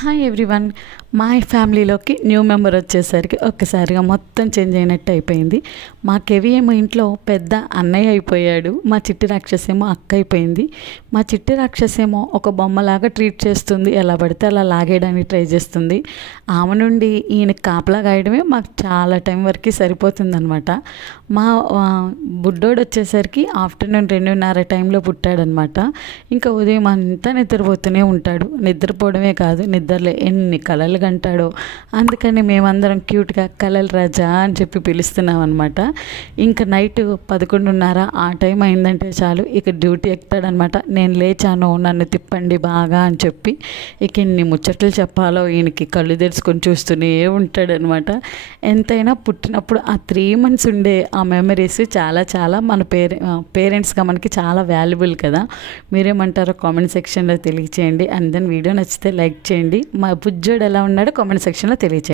Hi everyone. మా ఫ్యామిలీలోకి new member వచ్చేసరికి ఒక్కసారిగా మొత్తం చేంజ్ అయినట్టు అయిపోయింది. మా కెవి ఏమో ఇంట్లో పెద్ద అన్నయ్య అయిపోయాడు, మా చిట్టి రాక్షసేమో అక్క అయిపోయింది. మా చిట్టి రాక్షసేమో ఒక బొమ్మలాగా ట్రీట్ చేస్తుంది, ఎలా పడితే అలా లాగేయడానికి ట్రై చేస్తుంది. ఆమె నుండి ఈయన కాపలా గాయడమే మాకు చాలా టైం వరకు సరిపోతుందనమాట. మా బుడ్డోడు వచ్చేసరికి ఆఫ్టర్నూన్ 2:30 టైంలో పుట్టాడనమాట. ఇంకా ఉదయం అంతా నిద్రపోతూనే ఉంటాడు. నిద్రపోవడమే కాదు, నిద్రలో ఎన్ని కలలు కంటాడో. అందుకని మేమందరం క్యూట్గా కలల రాజా అని చెప్పి పిలుస్తున్నాం అనమాట. ఇంకా నైట్ 11:30 ఆ టైం అయిందంటే చాలు, ఇక డ్యూటీ ఎక్కుతాడనమాట. నేను లేచాను, నన్ను తిప్పండి బాగా అని చెప్పి ఇక ఎన్ని ముచ్చట్లు చెప్పాలో ఈయనకి కళ్ళు తెరుచుకొని చూస్తూనే ఉంటాడనమాట. ఎంతైనా పుట్టినప్పుడు ఆ 3 months ఉండే ఆ మెమరీస్ చాలా చాలా మన పేరెంట్స్గా మనకి చాలా వాల్యుబుల్ కదా. మీరేమంటారో కామెంట్ సెక్షన్లో తెలియచేయండి. అండ్ దెన్ వీడియో నచ్చితే లైక్ చేయండి. మా బుజ్జోడు ఎలా ఉన్నాడో కామెంట్ సెక్షన్లో తెలియచేయండి.